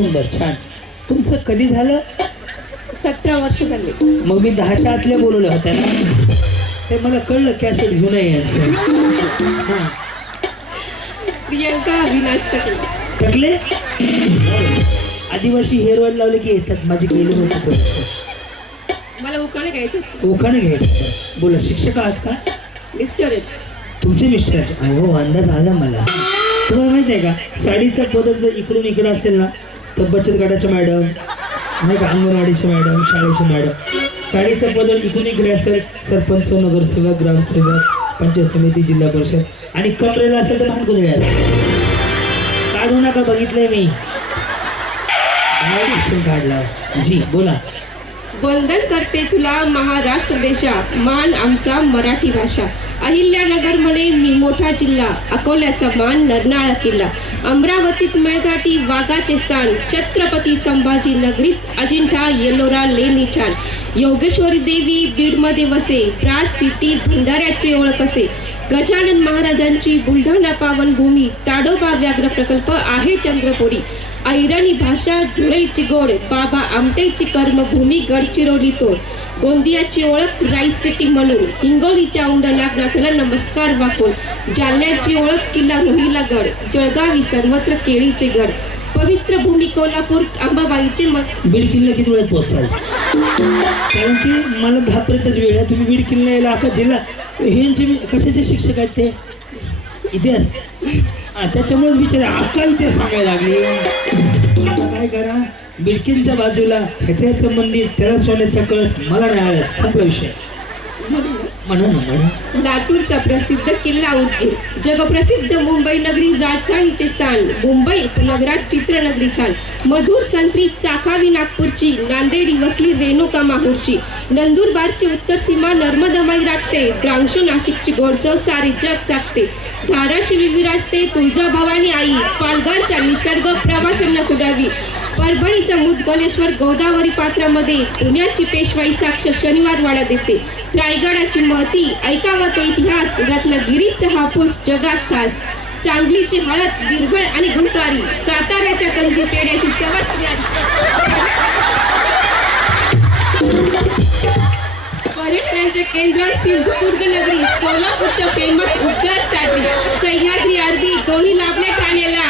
सुंदर, छान. तुमचं कधी झालं? 17 वर्ष झाले. मग मी 10च्या आतल्या बोलवल्या होत्या ना, ते मला कळलं कॅसेट जुनं आहे यांचं. हां, प्रियंका अविनाश टकले. टकले आदिवासी हेअर ऑइल लावले की येतात. माझी गेली होती थोडंसं. मला उखाणे घ्यायचं. ओखाणं घ्यायचं. बोला, शिक्षक आहात का? मिस्टर आहेत. तुमचे मिस्टर आहेत? हो, अंदाज आला मला. तुम्हाला माहिती आहे का, साडीचा पदर जर इकडून इकडं असेल ना, तर बचत गटाच्या मॅडम नाही का, अंगणवाडीच्या मॅडम, शाळेच्या मॅडम. साडीचा पदर इकडून इकडे असेल, सरपंच, नगरसेवक, ग्रामसेवक, पंचायत समिती, जिल्हा परिषद. आणि कमरेला असेल तर भानकुदळे असेल. काढू नका, बघितलंय मी. काढला जी. बोला. वंदन करते तुला महाराष्ट्र देशा, मान आमचा मराठी भाषा. अहिल्यानगर म्हणे मी मोठा जिल्हा, अकोल्याचा मान नरनाळा किल्ला. अमरावतीत मेळघाटी वाघाचे स्थान, छत्रपती संभाजी नगरीत अजिंठा येलोरा लेणी छान. योगेश्वरी देवी बीडमध्ये वसे, ब्रास सिटी भंडाऱ्याचे ओळख असे. गजानन महाराजांची बुलढाणा पावनभूमी, ताडोबा व्याघ्र प्रकल्प आहे चंद्रपुरी. ऐरणी भाषा धुळेची गोड, बाबा आमटेची कर्मभूमी गडचिरोली तोड. गोंदियाची ओळख राईस सिटी म्हणून, हिंगोलीच्या औंढ नागनाथला नमस्कार वाकून. जालन्याची ओळख किल्ला रोहिला गड, जळगावी सर्वत्र केळीचे गड. पवित्र भूमी कोल्हापूर अंबाबाईचे बीड किल्ला किती वेळात पोहोचाल? कारण की मला 10पर्यंतच वेळ आहे. तुम्ही बीड किल्ला यायला अख्खा जिल्हा. यांचे कशाचे शिक्षक आहेत ते? इतिहास. त्याच्यामुळेच बिचारे अख्खा इतिहास सांगायला लागली. काय करा, बिडकींच्या बाजूला ह्याचं मंदिर, त्याला सोन्याचा कळस, मला नाही आळस. संपला विषय. म्हणा ना, म्हणा. लातूरचा प्रसिद्ध किल्ला उदगीर, जगप्रसिद्ध मुंबई नगरी राजधानीचे स्थान. मुंबई उपनगरात चित्रनगरी छान. मधुर संत्री चाकावी नागपूरची, नांदेडी वसली रेणुका माहूरची. नंदुरबारची उत्तर सीमा नर्मदामाई राखते, ग्रांशो नाशिकची गोडचव सारे जग चाकते. धाराशिवी विराजते तुळजाभवानी आई, पालघरचा निसर्ग प्रवाशांना कुडावी. परभणीचा मुदगलेश्वर गोदावरी पात्रामध्ये, पुण्याची पेशवाई साक्ष शनिवार वाडा देते. रायगडाची महती ऐकावा तो इतिहास, रत्नागिरीचा हापूस जगात खास. सांगलीची हळद बिरबळ आणि गुणकारी, साताऱ्याच्या कंदी पेढ्याची चवच पर्यटनाचे केंद्र सिंधुदुर्ग नगरी, सोलापूरच्या फेमस उद्गार चाटरी. सह्याद्री अरबी दोन्ही लाभल्या ठाण्याला,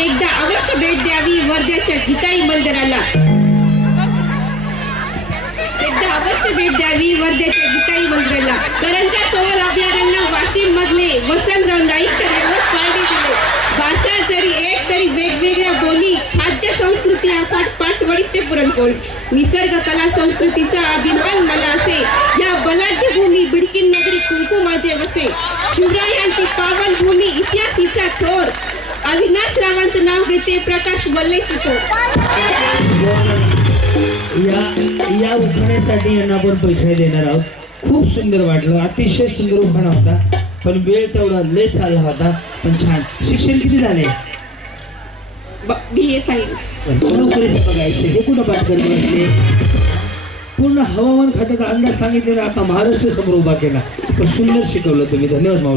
एकदा अवश्य भेट द्यावी वर्ध्याच्या गीताई मंदिराला. एकदा अवश्य भेट द्यावी वर्ध्याच्या गीताई मंदिराला. करंजा सोहल अभयारण्य वाशिम मधले, वसंतराव नाईक पाणी दिले. भाषा जरी एक तरी वेगवेगळ्या बोली, खाद्य संस्कृती अफाट पाठवडीत ते पुरणपोळी. निसर्ग कला संस्कृतीचा अभिमान मला असे, या बलाढ्य भूमी बिडकीन नगरी कुंकू माझे वसे. शिवरायांची पावन भूमी इतिहास हिचा थोर, अविनाश रावांचं नाव घेते प्रकाश वल्लेची तोर. या उखाण्यासाठी यांना आपण पैसे देणार आहोत. खूप सुंदर वाटलं, अतिशय सुंदर उखाणा होता, पण वेळ तेवढा लय चालला होता, पण छान. शिक्षण किती झाले? BA final. नोकरीचं बघायचं, हे कुठं पाठ करत बसले? पूर्ण हवामान खात्याचा अंदाज सांगितलेला, आता महाराष्ट्र समोर उभा केला. पण सुंदर शिकवलं तुम्ही. धन्यवाद माऊली.